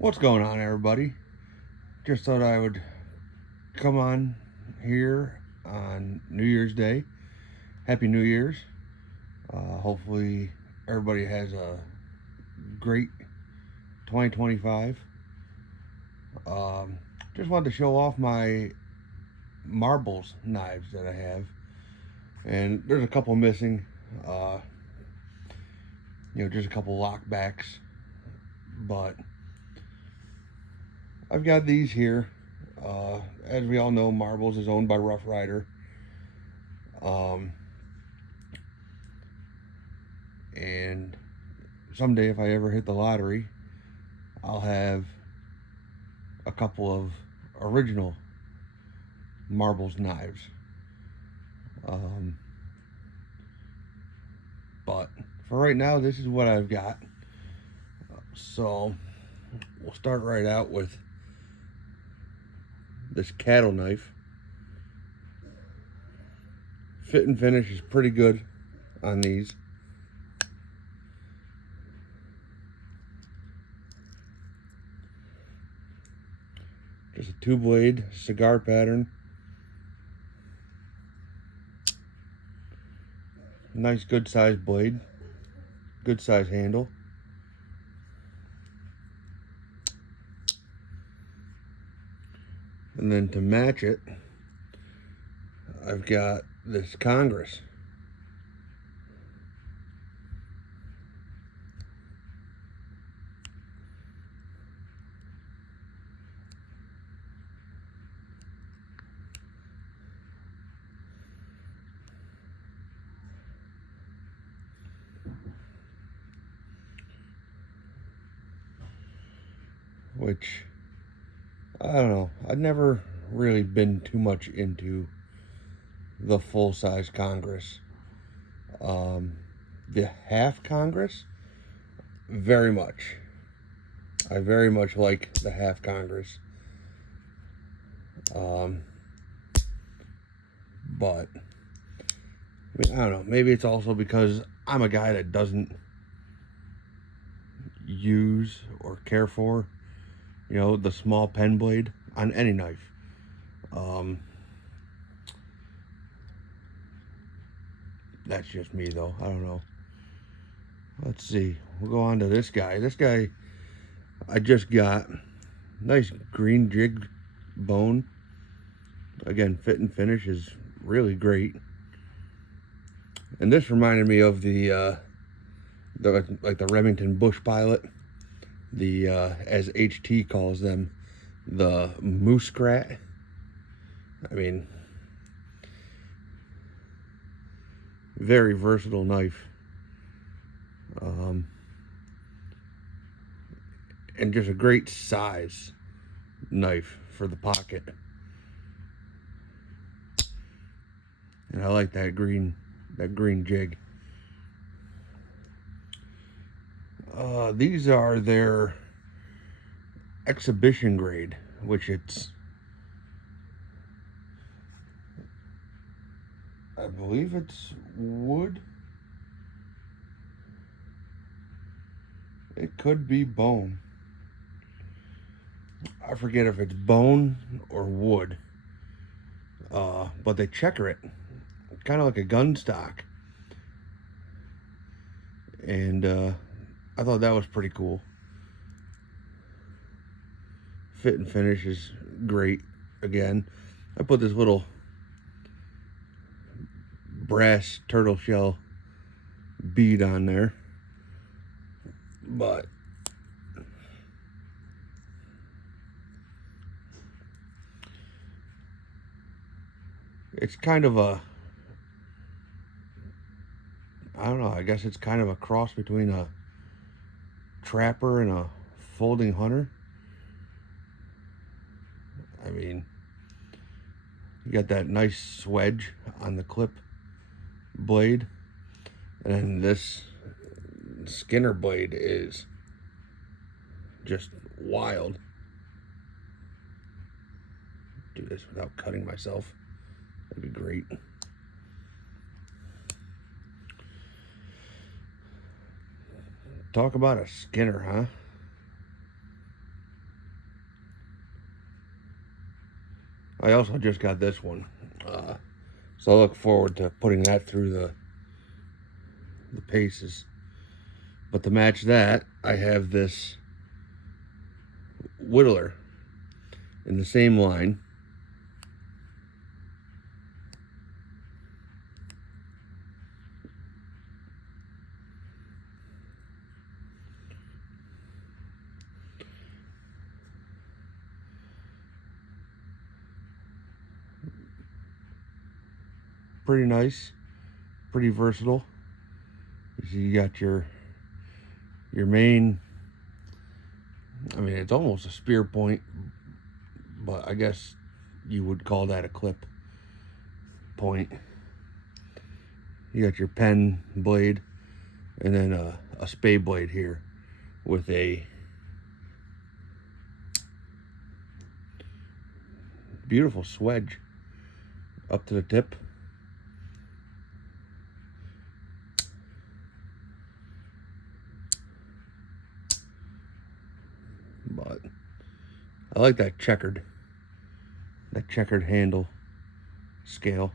What's going on, everybody? Just thought I would come on here on New Year's Day. Happy New Year's. Hopefully everybody has a great 2025. Just wanted to show off my marbles knives that I have, and there's a couple missing. Just a couple lockbacks, but I've got these here. As we all know, Marbles is owned by Rough Rider. And someday, if I ever hit the lottery, I'll have a couple of original Marbles knives. But for right now, this is what I've got. So we'll start right out with this cattle knife. Fit and finish is pretty good on these. Just a 2-blade cigar pattern. Nice good sized blade. Good size handle. And then to match it, I've got this Congress. Which, I don't know, I've never really been too much into the full-size Congress. The half Congress, very much. I very much like the half Congress. But I don't know, maybe it's also because I'm a guy that doesn't use or care for, the small pen blade on any knife. That's just me, though. I don't know. Let's see. We'll go on to this guy. This guy I just got. Nice green jig bone. Again, fit and finish is really great. And this reminded me of the Remington Bush Pilot. As HT calls them, the Muskrat. I mean, very versatile knife. And just a great size knife for the pocket. And I like that green jig. These are their exhibition grade, which I believe it's wood. It could be bone. I forget if it's bone or wood. But they checker it, kind of like a gun stock. And I thought that was pretty cool. Fit and finish is great. Again, I put this little brass turtle shell bead on there, but it's kind of a, I don't know, I guess it's kind of a cross between a trapper and a folding hunter. I mean, you got that nice swedge on the clip blade, and then this Skinner blade is just wild. Do this without cutting myself. That'd be great. Talk about a Skinner, huh? I also just got this one. So I look forward to putting that through the paces. But to match that, I have this whittler in the same line. Pretty nice, pretty versatile. You see, you got your main, I mean, it's almost a spear point, but I guess you would call that a clip point. You got your pen blade, and then a spade blade here with a beautiful swedge up to the tip. But I like that checkered handle scale.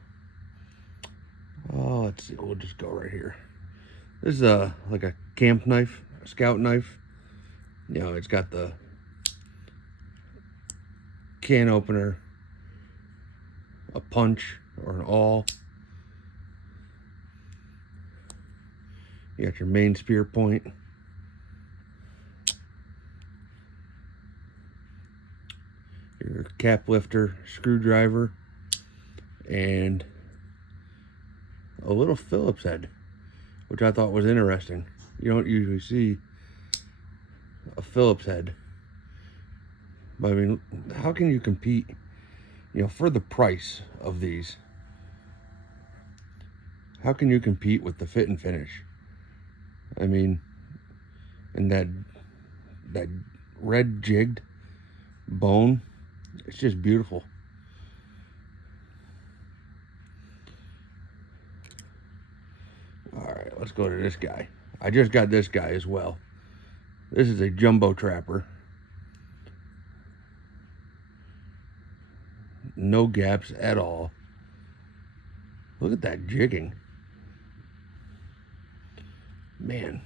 Oh, let's see, we'll just go right here. This is like a camp knife, a scout knife. You know, it's got the can opener, a punch or an awl. You got your main spear point. Your cap lifter, screwdriver, and a little Phillips head, which I thought was interesting. You don't usually see a Phillips head. But I mean, how can you compete, you know, for the price of these? How can you compete with the fit and finish? I mean, and that red jigged bone, it's just beautiful. All right, let's go to this guy. I just got this guy as well. This is a jumbo trapper. No gaps at all. Look at that jigging. Man.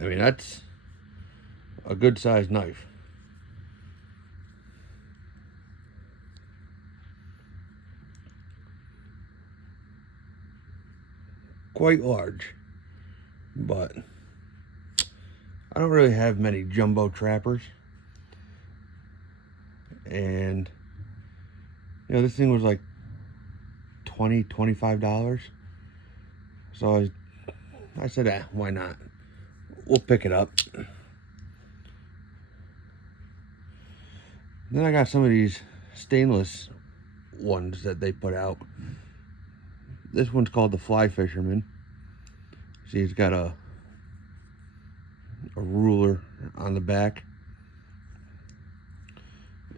I mean, that's a good sized knife. Quite large, but I don't really have many jumbo trappers. And you know, this thing was like $25. So I said, why not? We'll pick it up. Then I got some of these stainless ones that they put out. This one's called the Fly Fisherman. See, it's got a ruler on the back.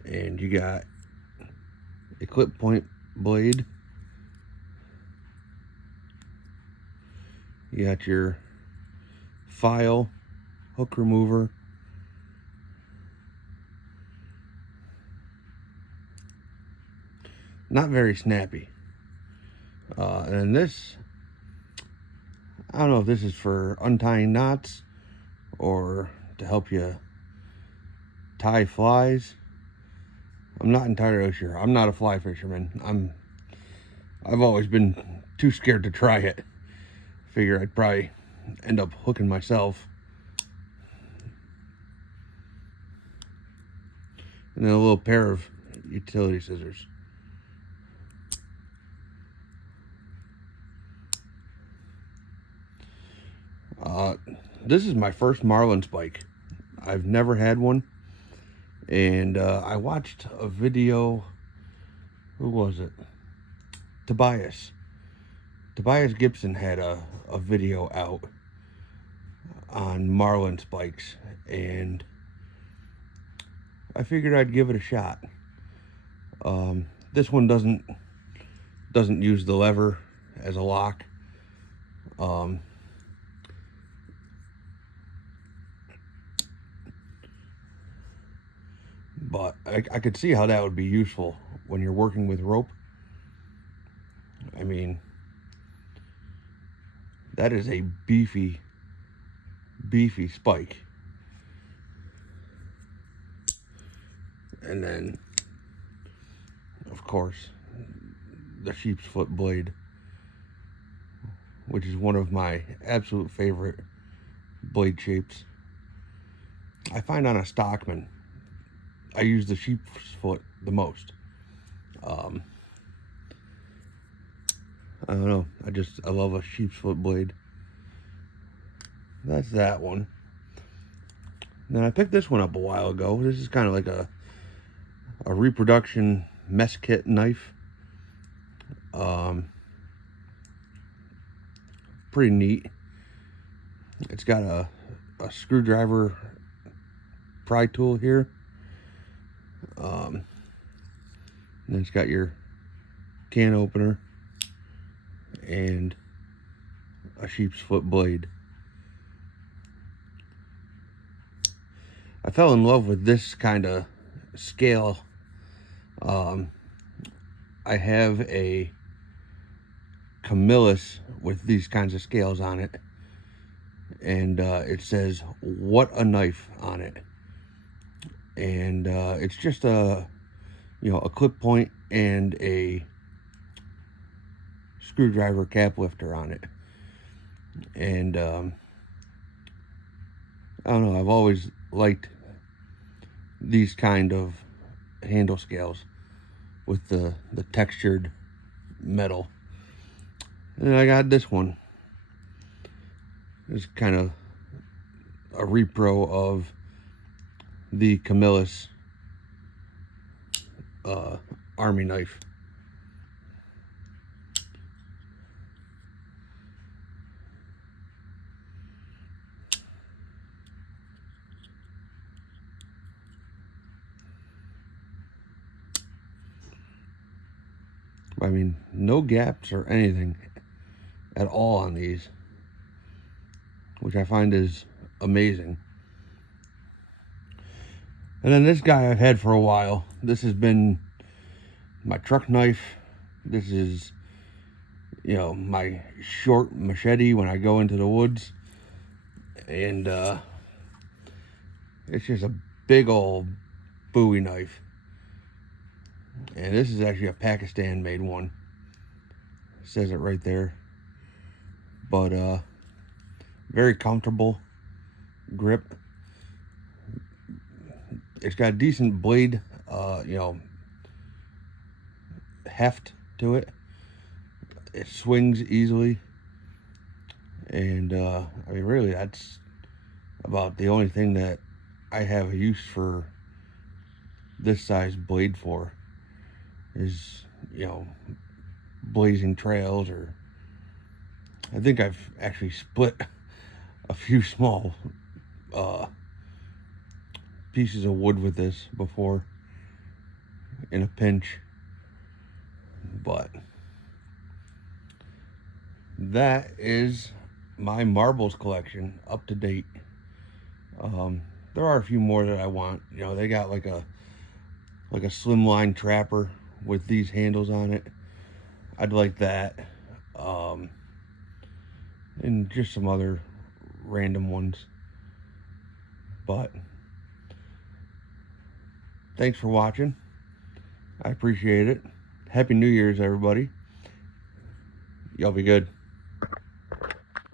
And you got a clip point blade. You got your file, hook remover. Not very snappy. And this, I don't know if this is for untying knots or to help you tie flies. I'm not entirely sure. I'm not a fly fisherman. I've always been too scared to try it. Figure I'd probably end up hooking myself. And then a little pair of utility scissors. This is my first Marlin Spike. I've never had one. And I watched a video. Who was it? Tobias Gibson had a video out on Marlin Spikes, and I figured I'd give it a shot. This one doesn't use the lever as a lock. I could see how that would be useful when you're working with rope. I mean, that is a beefy spike. And then, of course, the sheep's foot blade, which is one of my absolute favorite blade shapes. I find on a stockman, I use the sheep's foot the most. I don't know. I love a sheep's foot blade. That's that one. Then I picked this one up a while ago. This is kind of like a reproduction mess kit knife. Pretty neat. It's got a screwdriver pry tool here. And it's got your can opener and a sheep's foot blade. I fell in love with this kind of scale. I have a Camillus with these kinds of scales on it, and it says "What a Knife" on it, and it's just a clip point and a screwdriver cap lifter on it. And I don't know, I've always liked these kind of handle scales with the textured metal. And I got this one. It's kind of a repro of the Camillus army knife. I mean, no gaps or anything at all on these, which I find is amazing. And then this guy I've had for a while. This has been my truck knife. This is, my short machete when I go into the woods. And it's just a big old Bowie knife. And this is actually a Pakistan made one. It says it right there. But very comfortable grip. It's got a decent blade, heft to it. It swings easily. And I mean, really, that's about the only thing that I have a use for this size blade for is, blazing trails, or I think I've actually split a few small pieces of wood with this before in a pinch. But that is my marbles collection, up to date. There are a few more that I want. They got like a slimline trapper with these handles on it. I'd like that. And just some other random ones. But thanks for watching. I appreciate it. Happy New Year's, everybody. Y'all be good.